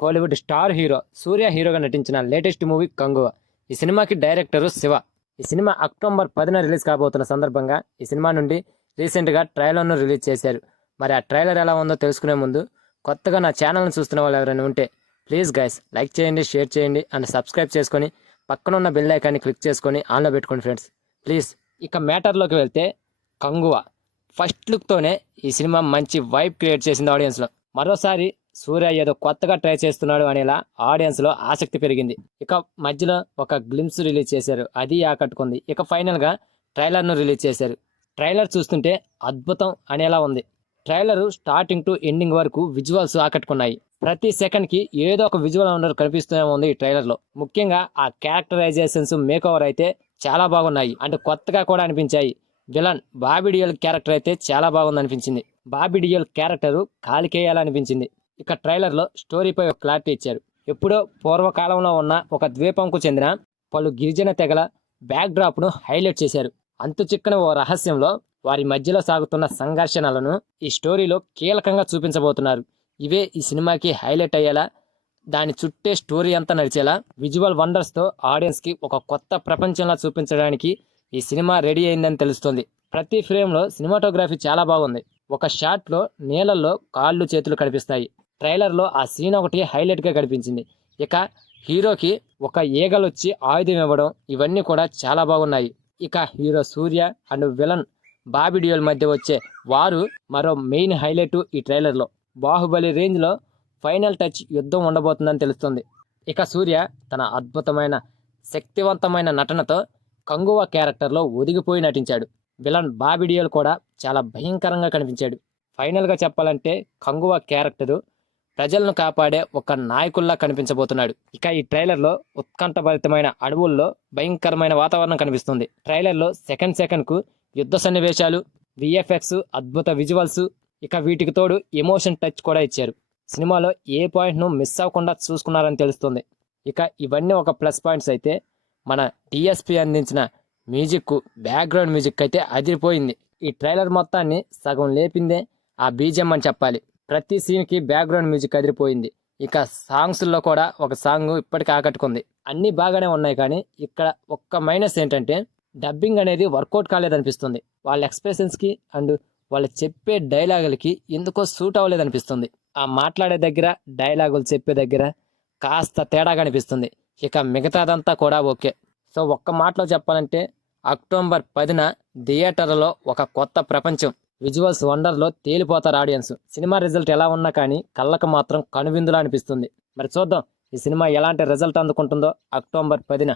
Kollywood star hero సూర్య హీరోగా నటించిన latest movie Kanguva. ఈ సినిమాకి డైరెక్టరు శివ. ఈ సినిమా అక్టోబర్ 10న రిలీజ్ కాబోతున్న సందర్భంగా ఈ సినిమా నుండి రీసెంట్గా ట్రైలర్ను రిలీజ్ చేశారు. మరి ఆ ట్రైలర్ ఎలా ఉందో తెలుసుకునే ముందు కొత్తగా నా ఛానల్ని చూస్తున్న వాళ్ళు ఎవరైనా ఉంటే ప్లీజ్ గైస్ లైక్ చేయండి, షేర్ చేయండి అండ్ సబ్స్క్రైబ్ చేసుకొని పక్కన ఉన్న బెల్ ఐకాన్ని క్లిక్ చేసుకొని ఆన్లో పెట్టుకోండి ఫ్రెండ్స్ ప్లీజ్. ఇక మ్యాటర్లోకి వెళ్తే కంగువ ఫస్ట్ లుక్తోనే ఈ సినిమా మంచి వైబ్ క్రియేట్ చేసింది ఆడియన్స్లో. మరోసారి సూర్య ఏదో కొత్తగా ట్రై చేస్తున్నాడు అనేలా ఆడియన్స్లో ఆసక్తి పెరిగింది. ఇక మధ్యలో ఒక గ్లిమ్స్ రిలీజ్ చేశారు, అది ఆకట్టుకుంది. ఇక ఫైనల్గా ట్రైలర్ను రిలీజ్ చేశారు. ట్రైలర్ చూస్తుంటే అద్భుతం అనేలా ఉంది. ట్రైలరు స్టార్టింగ్ టు ఎండింగ్ వరకు విజువల్స్ ఆకట్టుకున్నాయి. ప్రతి సెకండ్కి ఏదో ఒక విజువల్ వండర్ కనిపిస్తూనే ఉంది ఈ ట్రైలర్లో. ముఖ్యంగా ఆ క్యారెక్టరైజేషన్స్ మేకోవర్ అయితే చాలా బాగున్నాయి అండ్ కొత్తగా కూడా అనిపించాయి. విలన్ బాబీ డియోల్ క్యారెక్టర్ అయితే చాలా బాగుంది అనిపించింది. బాబీ డియోల్ క్యారెక్టరు కాలికేయాలనిపించింది. ఇక ట్రైలర్లో స్టోరీపై ఒక క్లారిటీ ఇచ్చారు. ఎప్పుడో పూర్వకాలంలో ఉన్న ఒక ద్వీపంకు చెందిన పలు గిరిజన తెగల బ్యాక్డ్రాప్ను హైలైట్ చేశారు. అంతు చిక్కని ఓ రహస్యంలో వారి మధ్యలో సాగుతున్న సంఘర్షణలను ఈ స్టోరీలో కీలకంగా చూపించబోతున్నారు. ఇవే ఈ సినిమాకి హైలైట్ అయ్యేలా, దాని చుట్టే స్టోరీ అంతా నడిచేలా విజువల్ వండర్స్తో ఆడియన్స్కి ఒక కొత్త ప్రపంచంలా చూపించడానికి ఈ సినిమా రెడీ అయిందని తెలుస్తుంది. ప్రతి ఫ్రేమ్లో సినిమాటోగ్రఫీ చాలా బాగుంది. ఒక షాట్లో నీళ్ళల్లో కాళ్ళు చేతులు కనిపిస్తాయి. ట్రైలర్లో ఆ సీన్ ఒకటి హైలైట్గా కనిపించింది. ఇక హీరోకి ఒక ఈగలొచ్చి ఆయుధం ఇవ్వడం, ఇవన్నీ కూడా చాలా బాగున్నాయి. ఇక hero Surya and villain Bobby Deol మధ్య వచ్చే వారు మరో మెయిన్ హైలైట్ ఈ ట్రైలర్లో. బాహుబలి రేంజ్లో ఫైనల్ టచ్ యుద్ధం ఉండబోతుందని తెలుస్తుంది. ఇక సూర్య తన అద్భుతమైన శక్తివంతమైన నటనతో కంగువ క్యారెక్టర్లో ఒదిగిపోయి నటించాడు. విలన్ బాబీ డియోల్ కూడా చాలా భయంకరంగా కనిపించాడు. ఫైనల్గా చెప్పాలంటే కంగువ క్యారెక్టరు ప్రజలను కాపాడే ఒక నాయకుల్లా కనిపించబోతున్నాడు. ఇక ఈ ట్రైలర్లో ఉత్కంఠభరితమైన అడవుల్లో భయంకరమైన వాతావరణం కనిపిస్తుంది. ట్రైలర్లో సెకండ్కు యుద్ధ సన్నివేశాలు, విఎఫ్ఎక్స్, అద్భుత విజువల్స్, ఇక వీటికి తోడు ఎమోషన్ టచ్ కూడా ఇచ్చారు. సినిమాలో ఏ పాయింట్ను మిస్ అవ్వకుండా చూసుకున్నారని తెలుస్తుంది. ఇక ఇవన్నీ ఒక ప్లస్ పాయింట్స్ అయితే మన టీఎస్పీ అందించిన మ్యూజిక్, బ్యాక్గ్రౌండ్ మ్యూజిక్ అయితే అదిరిపోయింది. ఈ ట్రైలర్ మొత్తాన్ని సగం లేపిందే ఆ బీజిఎం అని చెప్పాలి. ప్రతి సీన్కి బ్యాక్గ్రౌండ్ మ్యూజిక్ అదిరిపోయింది. ఇక సాంగ్స్లో కూడా ఒక సాంగ్ ఇప్పటికీ ఆకట్టుకుంది. అన్నీ బాగానే ఉన్నాయి, కానీ ఇక్కడ ఒక్క మైనస్ ఏంటంటే డబ్బింగ్ అనేది వర్కౌట్ కాలేదనిపిస్తుంది. వాళ్ళ ఎక్స్ప్రెషన్స్కి అండ్ వాళ్ళు చెప్పే డైలాగులకి ఎందుకో సూట్ అవ్వలేదనిపిస్తుంది. ఆ మాట్లాడే దగ్గర, డైలాగులు చెప్పే దగ్గర కాస్త తేడాగా అనిపిస్తుంది. ఇక మిగతాదంతా కూడా ఓకే. సో ఒక్క మాటలో చెప్పాలంటే అక్టోబర్ 10న థియేటర్లలో ఒక కొత్త ప్రపంచం విజువల్స్ వండర్లో తేలిపోతారు ఆడియన్స్. సినిమా రిజల్ట్ ఎలా ఉన్నా కానీ కళ్ళకు మాత్రం కనువిందులా అనిపిస్తుంది. మరి చూద్దాం ఈ సినిమా ఎలాంటి రిజల్ట్ అందుకుంటుందో అక్టోబర్ 10న.